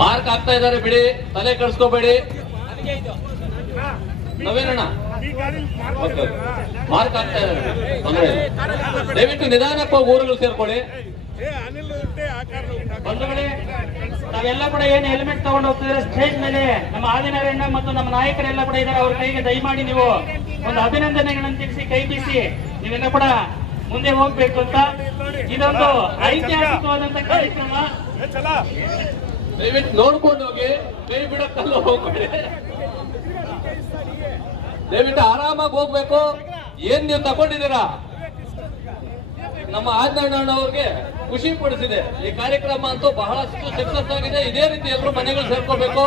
Mark ಆಗ್ತಾ ಇದ್ದಾರೆ ಬಿಡಿ, ತಲೆ ಕಳ್ಸ್ಕೋಬೇಡಿ. ನವೀನಣ್ಣ ಮಾರ್ಕ್ ಆಗ್ತಾ ಇದ್ದಾರೆ, ತೊಂದರೆ ದಯವಿಟ್ಟು ನಿಧಾನಕ್ಕೆ ಹೋಗಿ ಊರುಗಳು ಸೇರ್ಕೊಳ್ಳಿ. ಬಂಧುಗಳೇ, ನಾವೆಲ್ಲ ಕೂಡ ಏನು ಹೆಲ್ಮೆಟ್ ತಗೊಂಡು ಹೋಗ್ತಿದ್ರೆ ಸ್ಟೇಜ್ ಮೇಲೆ ನಮ್ಮ ಆದಿನಾರಾಯಣ ಮತ್ತು ನಮ್ಮ ನಾಯಕರೆಲ್ಲ ಕೂಡ ಇದ್ದಾರೆ. ಅವ್ರ ಕೈಗೆ ದಯಮಾಡಿ ನೀವು ಒಂದು ಅಭಿನಂದನೆಗಳನ್ನು ತಿಳಿಸಿ ಕೈ ಬೀಸಿ ನೀವೆಲ್ಲ ಕೂಡ ಮುಂದೆ ಹೋಗ್ಬೇಕು ಅಂತ. ಇದೊಂದು ಐತಿಹಾಸಿಕವಾದಂತ ಕಾರ್ಯಕ್ರಮ. ದಯವಿಟ್ಟು ನೋಡ್ಕೊಂಡು ಹೋಗಿ, ಕೈ ಬಿಡಕ್ಕಲ್ಲ ಹೋಗ್ಬೇಡಿ. ದಯವಿಟ್ಟು ಆರಾಮಾಗಿ ಹೋಗ್ಬೇಕು. ಏನ್ ನೀವು ತಗೊಂಡಿದ್ದೀರಾ ನಮ್ಮ ಆದಿನಾರಾಯಣ ಅವ್ರಿಗೆ ಖುಷಿ ಪಡಿಸಿದೆ. ಈ ಕಾರ್ಯಕ್ರಮ ಅಂತೂ ಬಹಳಷ್ಟು ಸಕ್ಸಸ್ ಆಗಿದೆ. ಇದೇ ರೀತಿ ಎಲ್ಲರೂ ಮನೆಗಳು ಸೇರ್ಕೋಬೇಕು.